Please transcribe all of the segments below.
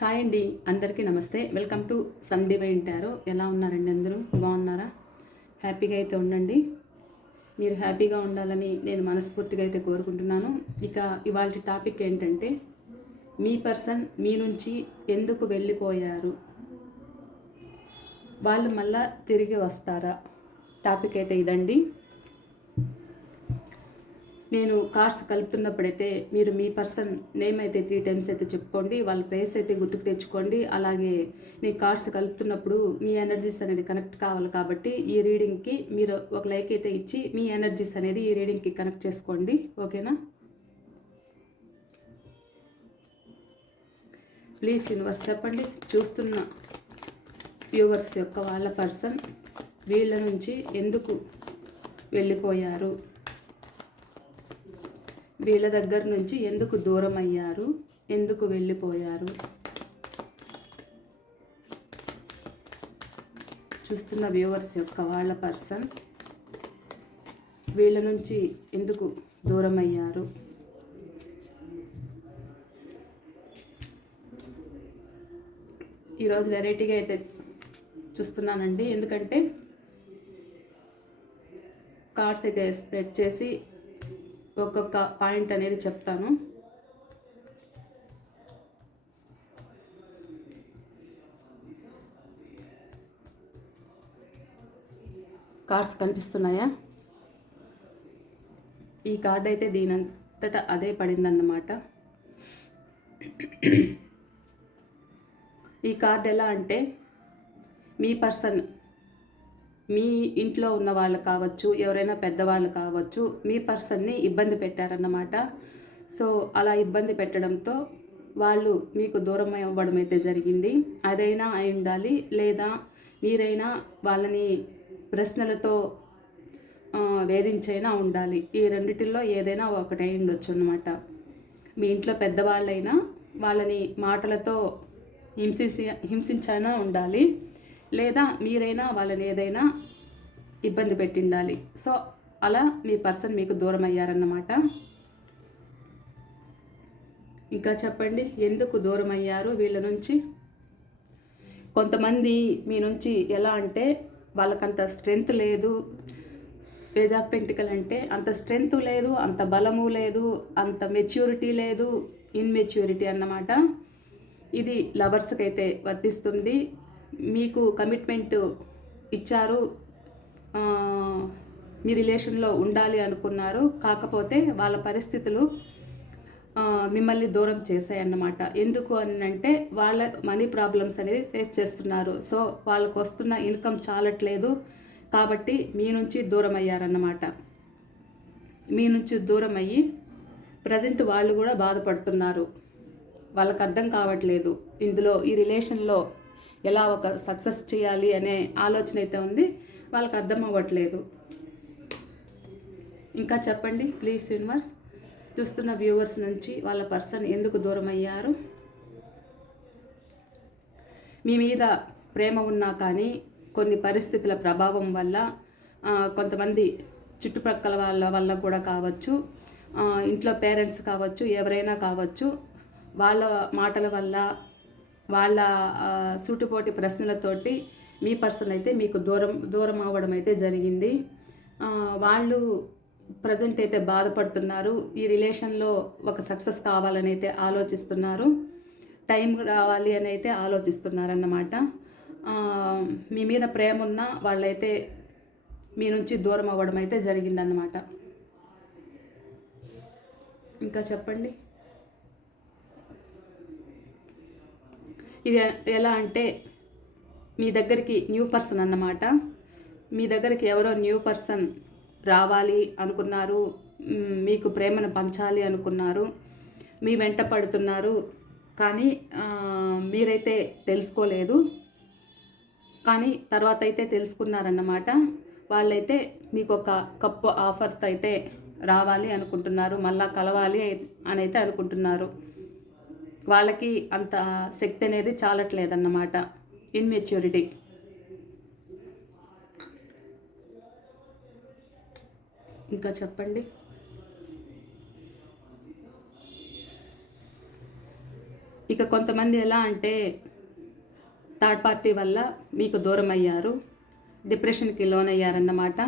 Hi అండి, అందరికీ నమస్తే. Welcome to Sun Divine Tarot. ఎలా ఉన్నారండి? అందరూ బాగున్నారా? హ్యాపీగా అయితే ఉండండి. మీరు హ్యాపీగా ఉండాలని నేను మనస్ఫూర్తిగా అయితే కోరుకుంటున్నాను. ఇక ఇవాళ టాపిక్ ఏంటంటే, మీ పర్సన్ మీ నుంచి ఎందుకు వెళ్ళిపోయారు, వాళ్ళు మళ్ళా తిరిగి వస్తారా? టాపిక్ అయితే ఇదండి. నేను కార్డ్స్ కలుపుతున్నప్పుడైతే మీరు మీ పర్సన్ నేమ్ అయితే 3 టైమ్స్ అయితే చెప్పుకోండి. వాళ్ళ ఫేస్ అయితే గుర్తుకు తెచ్చుకోండి. అలాగే నేను కార్డ్స్ కలుపుతున్నప్పుడు మీ ఎనర్జీస్ అనేది కనెక్ట్ కావాలి కాబట్టి ఈ రీడింగ్కి మీరు ఒక లైక్ అయితే ఇచ్చి మీ ఎనర్జీస్ అనేది ఈ రీడింగ్కి కనెక్ట్ చేసుకోండి. ఓకేనా? ప్లీజ్ యూనివర్స్ చెప్పండి. చూస్తున్న వ్యూవర్స్ యొక్క వాళ్ళ పర్సన్ వీళ్ళ నుంచి ఎందుకు వెళ్ళిపోయారు, వీళ్ళ దగ్గర నుంచి ఎందుకు దూరం అయ్యారు, ఎందుకు వెళ్ళిపోయారు? చూస్తున్న వ్యూవర్స్ యొక్క వాళ్ళ పర్సన్ వీళ్ళ నుంచి ఎందుకు దూరం అయ్యారు? ఈరోజు వెరైటీగా అయితే చూస్తున్నానండి, ఎందుకంటే కార్డ్స్ అయితే స్ప్రెడ్ చేసి ఒక్కొక్క పాయింట్ అనేది చెప్తాను. కార్డ్స్ కనిపిస్తున్నాయా? ఈ కార్డ్ అయితే దీనంతటా అదే పడిందన్నమాట. ఈ కార్డ్ ఎలా అంటే, మీ పర్సన్ మీ ఇంట్లో ఉన్న వాళ్ళు కావచ్చు, ఎవరైనా పెద్దవాళ్ళు కావచ్చు, మీ పర్సన్ని ఇబ్బంది పెట్టారన్నమాట. సో అలా ఇబ్బంది పెట్టడంతో వాళ్ళు మీకు దూరం అవ్వడం అయితే జరిగింది. అదైనా అయి ఉండాలి, లేదా మీరైనా వాళ్ళని ప్రశ్నలతో వేధించైనా ఉండాలి. ఈ రెండిటిల్లో ఏదైనా ఒకటి అయి ఉండొచ్చు అన్నమాట. మీ ఇంట్లో పెద్దవాళ్ళైనా వాళ్ళని మాటలతో హింసించైనా ఉండాలి, లేదా మీరైనా వాళ్ళని ఏదైనా ఇబ్బంది పెట్టిండాలి. సో అలా మీ పర్సన్ మీకు దూరం అయ్యారన్నమాట. ఇంకా చెప్పండి, ఎందుకు దూరం అయ్యారు వీళ్ళ నుంచి? కొంతమంది మీ నుంచి ఎలా అంటే, వాళ్ళకంత స్ట్రెంగ్త్ లేదు. పేజ్ ఆఫ్ పెంటికల్ అంటే అంత స్ట్రెంగ్త్ లేదు, అంత బలము లేదు, అంత మెచ్యూరిటీ లేదు, ఇన్మెచ్యూరిటీ అన్నమాట. ఇది లవర్స్కి అయితే వర్తిస్తుంది. మీకు కమిట్మెంట్ ఇచ్చారు, మీ రిలేషన్లో ఉండాలి అనుకున్నారు, కాకపోతే వాళ్ళ పరిస్థితులు మిమ్మల్ని దూరం చేశాయన్నమాట. ఎందుకు అని అంటే, వాళ్ళ మనీ ప్రాబ్లమ్స్ అనేది ఫేస్ చేస్తున్నారు. సో వాళ్ళకు వస్తున్న ఇన్కమ్ చాలట్లేదు కాబట్టి మీ నుంచి దూరం అయ్యారన్నమాట. మీ నుంచి దూరం అయ్యి ప్రజెంట్ వాళ్ళు కూడా బాధపడుతున్నారు. వాళ్ళకు అర్థం కావట్లేదు ఇందులో, ఈ రిలేషన్లో ఎలా ఒక సక్సెస్ చేయాలి అనే ఆలోచన అయితే ఉంది, వాళ్ళకి అర్థం అవ్వట్లేదు. ఇంకా చెప్పండి ప్లీజ్ యూనివర్స్. చూస్తున్న వ్యూవర్స్ నుంచి వాళ్ళ పర్సన్ ఎందుకు దూరం అయ్యారు? మీ మీద ప్రేమ ఉన్నా కానీ కొన్ని పరిస్థితుల ప్రభావం వల్ల, కొంతమంది చుట్టుప్రక్కల వాళ్ళ వల్ల కూడా కావచ్చు, ఇంట్లో పేరెంట్స్ కావచ్చు, ఎవరైనా కావచ్చు, వాళ్ళ మాటల వల్ల, వాళ్ళ సూటిపోటి ప్రశ్నలతోటి మీ పర్సన్ అయితే మీకు దూరం అవ్వడం అయితే జరిగింది. వాళ్ళు ప్రజెంట్ అయితే బాధపడుతున్నారు. ఈ రిలేషన్లో ఒక సక్సెస్ కావాలని అయితే ఆలోచిస్తున్నారు, టైం రావాలి అని అయితే ఆలోచిస్తున్నారన్నమాట. మీ మీద ప్రేమ ఉన్న వాళ్ళైతే మీ నుంచి దూరం అవ్వడం అయితే జరిగిందన్నమాట. ఇంకా చెప్పండి. ఇది ఎలా అంటే, మీ దగ్గరికి న్యూ పర్సన్ అన్నమాట. మీ దగ్గరికి ఎవరో న్యూ పర్సన్ రావాలి అనుకున్నారు, మీకు ప్రేమను పంచాలి అనుకున్నారు, మీ వెంట పడుతున్నారు, కానీ మీరైతే తెలుసుకోలేదు. కానీ తర్వాత అయితే తెలుసుకున్నారన్నమాట. వాళ్ళైతే మీకు ఒక కప్పు ఆఫర్తో అయితే రావాలి అనుకుంటున్నారు, మళ్ళా కలవాలి అని అయితే అనుకుంటున్నారు. వాళ్ళకి అంత శక్తి అనేది చాలట్లేదన్నమాట, ఇన్మెచ్యూరిటీ. ఇంకా చెప్పండి. ఇక కొంతమంది ఎలా అంటే థర్డ్ పార్టీ వల్ల మీకు దూరం అయ్యారు, డిప్రెషన్కి లోనయ్యారన్నమాట.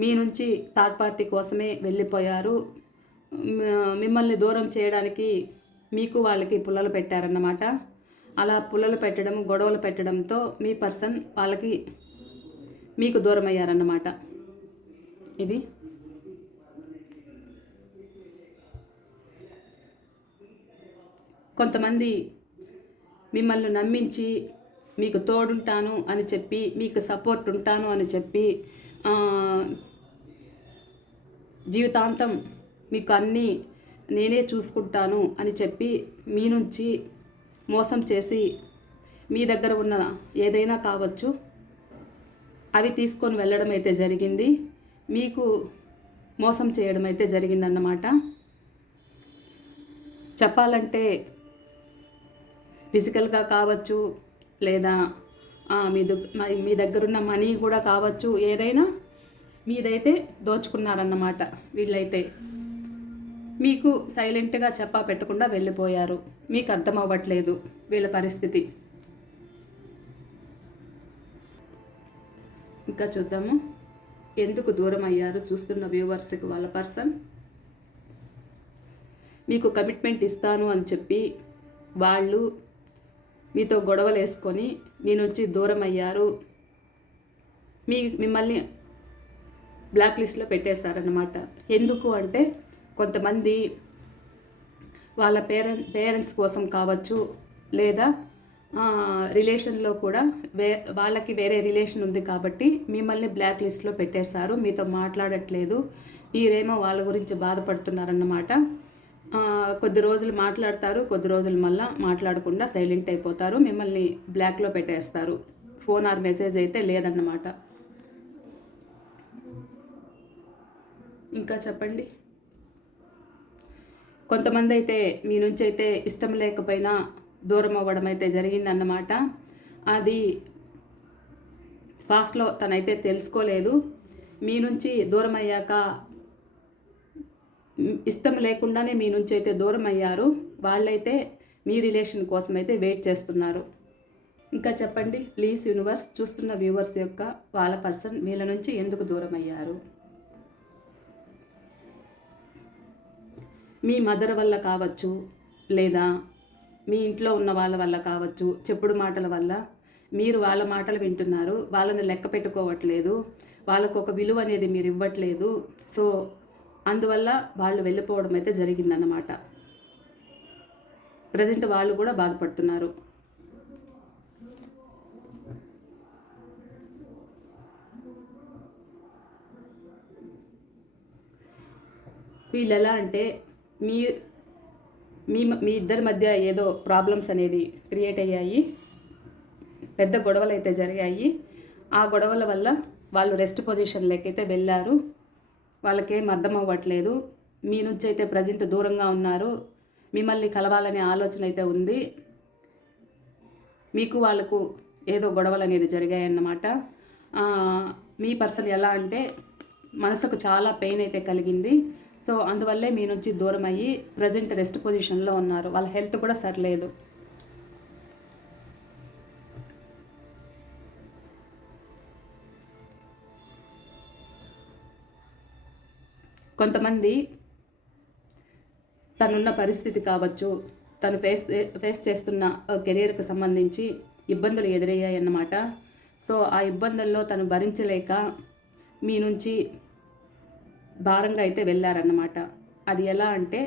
మీ నుంచి థర్డ్ పార్టీ కోసమే వెళ్ళిపోయారు. మిమ్మల్ని దూరం చేయడానికి మీకు వాళ్ళకి పుల్లలు పెట్టారన్నమాట. అలా పుల్లలు పెట్టడం, గొడవలు పెట్టడంతో మీ పర్సన్ వాళ్ళకి మీకు దూరం అయ్యారన్నమాట. ఇది కొంతమంది మిమ్మల్ని నమ్మించి మీకు తోడుంటాను అని చెప్పి, మీకు సపోర్ట్ ఉంటాను అని చెప్పి, జీవితాంతం మీకు అన్నీ నేనే చూసుకుంటాను అని చెప్పి మీ నుంచి మోసం చేసి మీ దగ్గర ఉన్న ఏదైనా కావచ్చు అవి తీసుకొని వెళ్ళడం అయితే జరిగింది. మీకు మోసం చేయడం అయితే జరిగిందన్నమాట. చెప్పాలంటే ఫిజికల్గా కావచ్చు, లేదా మీ దగ్గరున్న మనీ కూడా కావచ్చు, ఏదైనా మీదైతే దోచుకున్నారన్నమాట. వీళ్ళైతే మీకు సైలెంట్గా చెప్పా పెట్టకుండా వెళ్ళిపోయారు. మీకు అర్థం అవ్వట్లేదు వీళ్ళ పరిస్థితి. ఇంకా చూద్దాము ఎందుకు దూరం అయ్యారు చూస్తున్న వ్యూవర్స్కి వాళ్ళ పర్సన్. మీకు కమిట్మెంట్ ఇస్తాను అని చెప్పి వాళ్ళు మీతో గొడవలు వేసుకొని మీ నుంచి దూరం అయ్యారు. మిమ్మల్ని బ్లాక్ లిస్ట్లో పెట్టేశారన్నమాట. ఎందుకు అంటే కొంతమంది వాళ్ళ పేరెంట్స్ కోసం కావచ్చు, లేదా రిలేషన్లో కూడా వాళ్ళకి వేరే రిలేషన్ ఉంది కాబట్టి మిమ్మల్ని బ్లాక్ లిస్ట్లో పెట్టేశారు. మీతో మాట్లాడట్లేదు. మీరేమో వాళ్ళ గురించి బాధపడుతున్నారన్నమాట. కొద్ది రోజులు మాట్లాడతారు, కొద్ది రోజులు మళ్ళీ మాట్లాడకుండా సైలెంట్ అయిపోతారు. మిమ్మల్ని బ్లాక్లో పెట్టేస్తారు. ఫోన్ ఆర్ మెసేజ్ అయితే లేదన్నమాట. ఇంకా చెప్పండి. కొంతమంది అయితే మీ నుంచి అయితే ఇష్టం లేకపోయినా దూరం అవ్వడం అయితే జరిగిందన్నమాట. అది ఫాస్ట్లో తనైతే తెలుసుకోలేదు. మీ నుంచి దూరం అయ్యాక ఇష్టం లేకుండానే మీ నుంచి అయితే దూరం అయ్యారు. వాళ్ళైతే మీ రిలేషన్ కోసం అయితే వెయిట్ చేస్తున్నారు. ఇంకా చెప్పండి ప్లీజ్ యూనివర్స్. చూస్తున్న వ్యూవర్స్ యొక్క వాళ్ళ పర్సన్ వీళ్ళ నుంచి ఎందుకు దూరం అయ్యారు? మీ మదర్ వల్ల కావచ్చు, లేదా మీ ఇంట్లో ఉన్న వాళ్ళ వల్ల కావచ్చు, చెప్పుడు మాటల వల్ల మీరు వాళ్ళ మాటలు వింటున్నారు. వాళ్ళని లెక్క పెట్టుకోవట్లేదు. వాళ్ళకు ఒక విలువ అనేది మీరు ఇవ్వట్లేదు. సో అందువల్ల వాళ్ళు వెళ్ళిపోవడం అయితే జరిగిందన్నమాట. ప్రజెంట్ వాళ్ళు కూడా బాధపడుతున్నారు. వీళ్ళు ఎలా అంటే మీ మీ ఇద్దరి మధ్య ఏదో ప్రాబ్లమ్స్ అనేది క్రియేట్ అయ్యాయి. పెద్ద గొడవలు అయితే జరిగాయి. ఆ గొడవల వల్ల వాళ్ళు రెస్ట్ పొజిషన్లోకి అయితే వెళ్ళారు. వాళ్ళకేం అర్థం అవ్వట్లేదు. మీ నుంచి అయితే ప్రజెంట్ దూరంగా ఉన్నారు. మిమ్మల్ని కలవాలనే ఆలోచన అయితే ఉంది. మీకు వాళ్ళకు ఏదో గొడవలు అనేది జరిగాయన్నమాట. మీ పర్సన్ ఎలా అంటే మనసుకు చాలా పెయిన్ అయితే కలిగింది. సో అందువల్లే మీ నుంచి దూరం అయ్యి ప్రజెంట్ రెస్ట్ పొజిషన్లో ఉన్నారు. వాళ్ళ హెల్త్ కూడా సరిలేదు. కొంతమంది తనున్న పరిస్థితి కావచ్చు, తను ఫేస్ చేస్తున్న కెరీర్కి సంబంధించి ఇబ్బందులు ఎదురయ్యాయన్నమాట. సో ఆ ఇబ్బందుల్లో తను భరించలేక మీ నుంచి భారంగా అయితే వెళ్ళారన్నమాట. అది ఎలా అంటే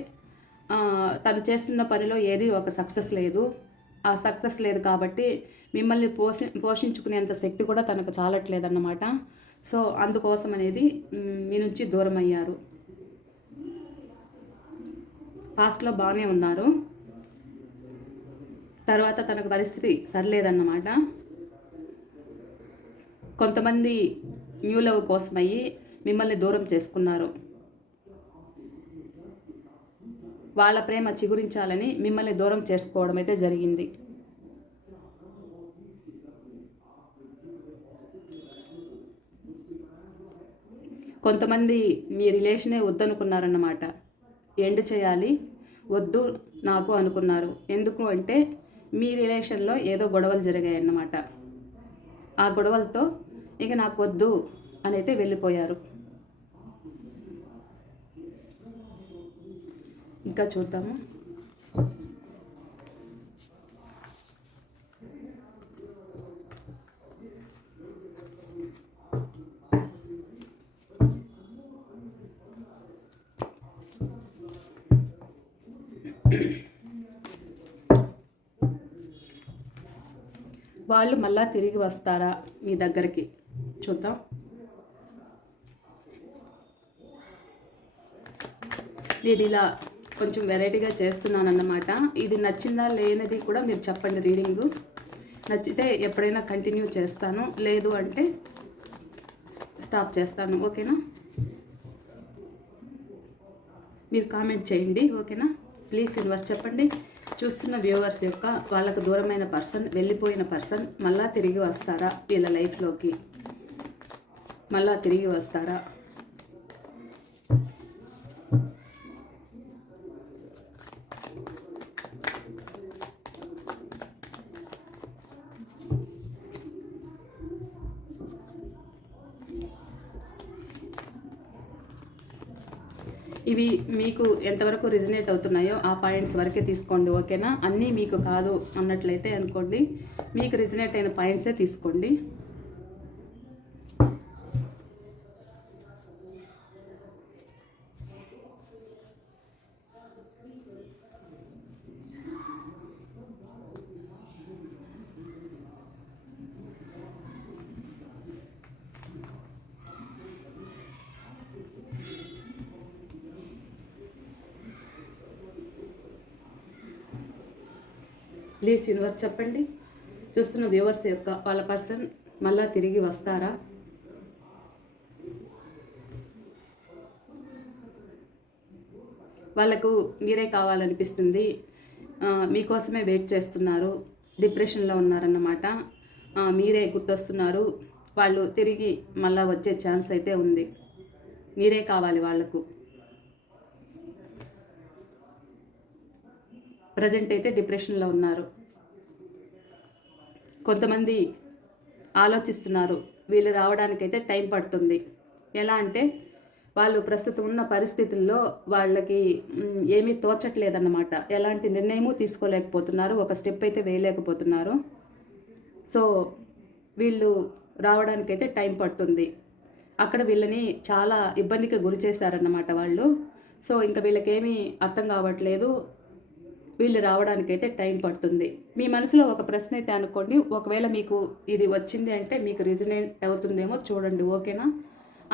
తను చేస్తున్న పనిలో ఏది ఒక సక్సెస్ లేదు. ఆ సక్సెస్ లేదు కాబట్టి మిమ్మల్ని పోషించుకునేంత శక్తి కూడా తనకు చాలట్లేదన్నమాట. సో అందుకోసం అనేది మీ నుంచి దూరం అయ్యారు. పాస్ట్లో బాగానే ఉన్నారు, తర్వాత తనకు పరిస్థితి సరిలేదన్నమాట. కొంతమంది న్యూ లవ్ కోసమయ్యి మిమ్మల్ని దూరం చేసుకున్నారు. వాళ్ళ ప్రేమ చిగురించాలని మిమ్మల్ని దూరం చేసుకోవడం అయితే జరిగింది. కొంతమంది మీ రిలేషనే వద్దనుకున్నారన్నమాట. ఎండ్ చేయాలి, వద్దు నాకు అనుకున్నారు. ఎందుకు అంటే మీ రిలేషన్లో ఏదో గొడవలు జరిగాయన్నమాట. ఆ గొడవలతో ఇక నాకు వద్దు అని అయితే వెళ్ళిపోయారు. ఇంకా చూద్దాము. వాళ్ళు మళ్ళా తిరిగి వస్తారా మీ దగ్గరికి చూద్దాం. నేను ఇలా కొంచెం వెరైటీగా చేస్తున్నాను అన్నమాట. ఇది నచ్చిందా లేనిది కూడా మీరు చెప్పండి. రీడింగు నచ్చితే ఎప్పుడైనా కంటిన్యూ చేస్తాను, లేదు అంటే స్టాప్ చేస్తాను. ఓకేనా? మీరు కామెంట్ చేయండి. ఓకేనా? ప్లీజ్ యూనివర్స్ చెప్పండి. చూస్తున్న వ్యూవర్స్ యొక్క వాళ్ళకు దూరమైన పర్సన్, వెళ్ళిపోయిన పర్సన్ మళ్ళా తిరిగి వస్తారా వీళ్ళ లైఫ్లోకి? మళ్ళా తిరిగి వస్తారా? ఇవి మీకు ఎంతవరకు రిజనేట్ అవుతున్నాయో ఆ పాయింట్స్ వరకే తీసుకోండి. ఓకేనా? అన్నీ మీకు కాదు అన్నట్లయితే అనుకోండి, మీకు రిజనేట్ అయిన పాయింట్సే తీసుకోండి. ప్లీజ్ యూనివర్స్ చెప్పండి. చూస్తున్న వ్యూవర్స్ యొక్క వాళ్ళ పర్సన్ మళ్ళా తిరిగి వస్తారా? వాళ్ళకు మీరే కావాలనిపిస్తుంది, మీకోసమే వెయిట్ చేస్తున్నారు, డిప్రెషన్లో ఉన్నారన్నమాట. మీరే గుర్తొస్తున్నారు. వాళ్ళు తిరిగి మళ్ళా వచ్చే ఛాన్స్ అయితే ఉంది. మీరే కావాలి వాళ్ళకు. ప్రజెంట్ అయితే డిప్రెషన్లో ఉన్నారు. కొంతమంది ఆలోచిస్తున్నారు, వీళ్ళు రావడానికైతే టైం పడుతుంది. ఎలా అంటే వాళ్ళు ప్రస్తుతం ఉన్న పరిస్థితుల్లో వాళ్ళకి ఏమీ తోచట్లేదన్నమాట. ఎలాంటి నిర్ణయము తీసుకోలేకపోతున్నారు, ఒక స్టెప్ అయితే వేయలేకపోతున్నారు. సో వీళ్ళు రావడానికైతే టైం పడుతుంది. అక్కడ వీళ్ళని చాలా ఇబ్బందికి గురి చేశారన్నమాట వాళ్ళు. సో ఇంకా వీళ్ళకేమీ అర్థం కావట్లేదు. వీళ్ళు రావడానికైతే టైం పడుతుంది. మీ మనసులో ఒక ప్రశ్న అయితే అనుకోండి. ఒకవేళ మీకు ఇది వచ్చింది అంటే మీకు రిజనేట్ అవుతుందేమో చూడండి. ఓకేనా?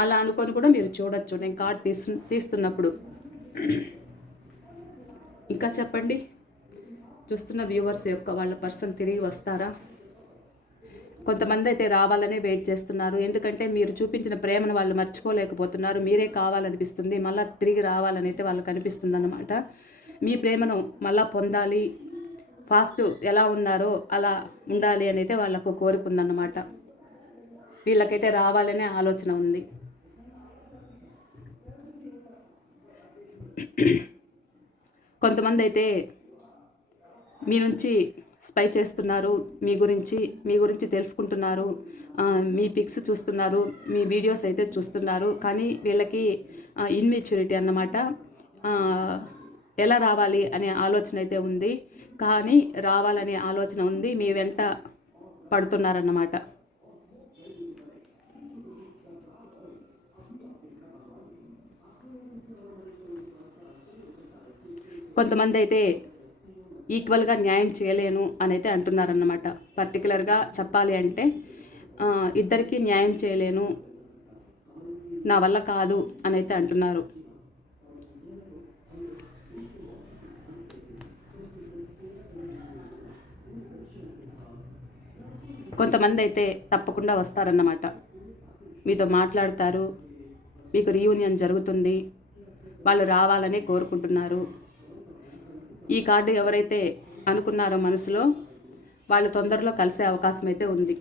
అలా అనుకొని కూడా మీరు చూడొచ్చు నేను కార్డ్ తీస్తున్నప్పుడు. ఇంకా చెప్పండి. చూస్తున్న వ్యూవర్స్ యొక్క వాళ్ళ పర్సన్ తిరిగి వస్తారా? కొంతమంది అయితే రావాలనే వెయిట్ చేస్తున్నారు. ఎందుకంటే మీరు చూపించిన ప్రేమను వాళ్ళు మర్చిపోలేకపోతున్నారు. మీరే కావాలనిపిస్తుంది, మళ్ళీ తిరిగి రావాలని అయితే వాళ్ళకి అనిపిస్తుంది అన్నమాట. మీ ప్రేమను మళ్ళా పొందాలి, ఫాస్ట్ ఎలా ఉన్నారో అలా ఉండాలి అని అయితే వాళ్ళకు కోరుకుందన్నమాట. వీళ్ళకైతే రావాలనే ఆలోచన ఉంది. కొంతమంది అయితే మీ నుంచి స్పై చేస్తున్నారు, మీ గురించి తెలుసుకుంటున్నారు, మీ పిక్స్ చూస్తున్నారు, మీ వీడియోస్ అయితే చూస్తున్నారు. కానీ వీళ్ళకి ఇన్మెచ్యూరిటీ అన్నమాట. ఎలా రావాలి అనే ఆలోచన అయితే ఉంది, కానీ రావాలనే ఆలోచన ఉంది. మీ వెంట పడుతున్నారన్నమాట. కొంతమంది అయితే ఈక్వల్గా న్యాయం చేయలేను అని అయితే అంటున్నారన్నమాట. పర్టికులర్గా చెప్పాలి అంటే ఇద్దరికీ న్యాయం చేయలేను, నా వల్ల కాదు అని అయితే అంటున్నారు. కొంతమంది అయితే తప్పకుండా వస్తారన్నమాట. మీతో మాట్లాడతారు, మీకు రీయూనియన్ జరుగుతుంది, వాళ్ళు రావాలని కోరుకుంటున్నారు. ఈ కార్డు ఎవరైతే అనుకున్నారో మనసులో, వాళ్ళు తొందరలో కలిసే అవకాశం అయితే ఉంది.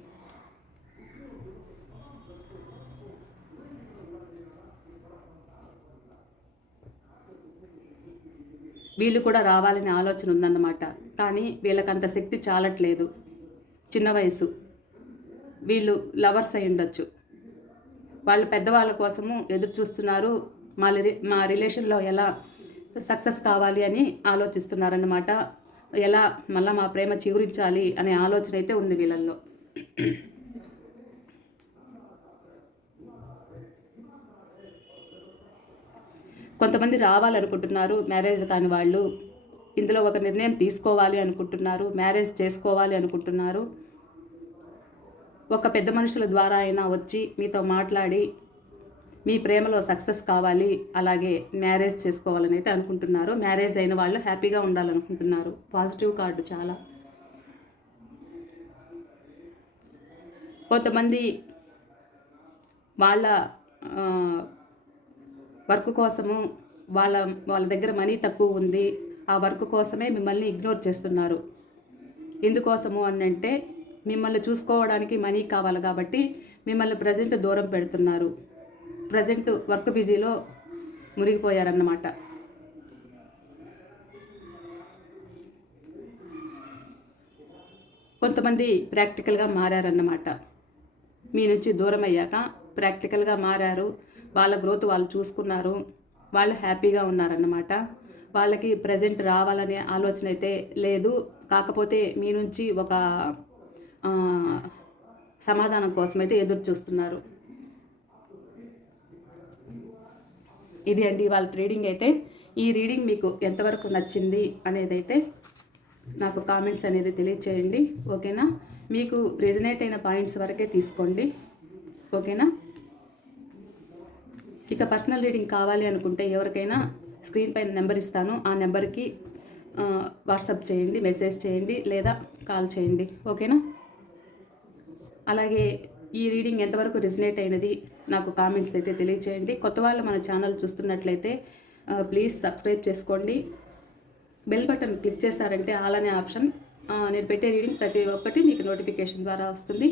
వీళ్ళు కూడా రావాలనే ఆలోచన ఉందన్నమాట. కానీ వీళ్ళకంత శక్తి చాలట్లేదు. చిన్న వయసు. వీళ్ళు లవర్స్ అయి ఉండొచ్చు. వాళ్ళు పెద్దవాళ్ళ కోసము ఎదురు చూస్తున్నారు. మా రిలేషన్లో ఎలా సక్సెస్ కావాలి అని ఆలోచిస్తున్నారన్నమాట. ఎలా మళ్ళీ మా ప్రేమ చిగురించాలి అనే ఆలోచన అయితే ఉంది వీళ్ళల్లో. కొంతమంది రావాలనుకుంటున్నారు, మ్యారేజ్ కాని వాళ్ళు. ఇందులో ఒక నిర్ణయం తీసుకోవాలి అనుకుంటున్నారు, మ్యారేజ్ చేసుకోవాలి అనుకుంటున్నారు. ఒక పెద్ద మనుషుల ద్వారా అయినా వచ్చి మీతో మాట్లాడి మీ ప్రేమలో సక్సెస్ కావాలి, అలాగే మ్యారేజ్ చేసుకోవాలని అయితే అనుకుంటున్నారు. మ్యారేజ్ అయిన వాళ్ళు హ్యాపీగా ఉండాలనుకుంటున్నారు. పాజిటివ్ కార్డు చాలా. కొంతమంది వాళ్ళ వర్క్ కోసము వాళ్ళ దగ్గర మనీ తక్కువ ఉంది, ఆ వర్క్ కోసమే మిమ్మల్ని ఇగ్నోర్ చేస్తున్నారు. ఎందుకోసము అని అంటే మిమ్మల్ని చూసుకోవడానికి మనీ కావాలి కాబట్టి మిమ్మల్ని ప్రజెంట్ దూరం పెడుతున్నారు. ప్రజెంట్ వర్క్ బిజీలో మునిగిపోయారన్నమాట. కొంతమంది ప్రాక్టికల్గా మారారన్నమాట. మీ నుంచి దూరం అయ్యాక ప్రాక్టికల్గా మారారు. వాళ్ళ గ్రోత్ వాళ్ళు చూసుకున్నారు. వాళ్ళు హ్యాపీగా ఉన్నారన్నమాట. వాళ్ళకి ప్రజెంట్ రావాలనే ఆలోచన అయితే లేదు. కాకపోతే మీ నుంచి ఒక సమాధానం కోసం అయితే ఎదురు చూస్తున్నారు. ఇది అండి వాళ్ళ రీడింగ్ అయితే. ఈ రీడింగ్ మీకు ఎంతవరకు నచ్చింది అనేది అయితే నాకు కామెంట్స్ అనేది తెలియచేయండి. ఓకేనా? మీకు రెజనేట్ అయిన పాయింట్స్ వరకే తీసుకోండి. ఓకేనా? ఇక పర్సనల్ రీడింగ్ కావాలి అనుకుంటే ఎవరికైనా స్క్రీన్ పైన నెంబర్ ఇస్తాను. ఆ నెంబర్కి వాట్సాప్ చేయండి, మెసేజ్ చేయండి, లేదా కాల్ చేయండి. ఓకేనా? అలాగే ఈ రీడింగ్ ఎంతవరకు రెజనేట్ అయినది నాకు కామెంట్స్ అయితే తెలియచేయండి. కొత్త వాళ్ళు మన ఛానల్ చూస్తున్నట్లయితే ప్లీజ్ సబ్స్క్రైబ్ చేసుకోండి. బెల్ బటన్ క్లిక్ చేశారంటే ఆల్ అనే ఆప్షన్, నేను పెట్టే రీడింగ్ ప్రతి ఒక్కటి మీకు నోటిఫికేషన్ ద్వారా వస్తుంది.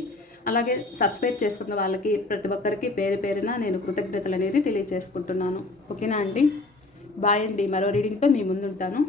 అలాగే సబ్స్క్రైబ్ చేసుకున్న వాళ్ళకి ప్రతి ఒక్కరికి పేరు పేరున నేను కృతజ్ఞతలు అనేది తెలియజేసుకుంటున్నాను. ఓకేనా అండి? బాయ్ అండి. మరో రీడింగ్తో మీ ముందుంటాను.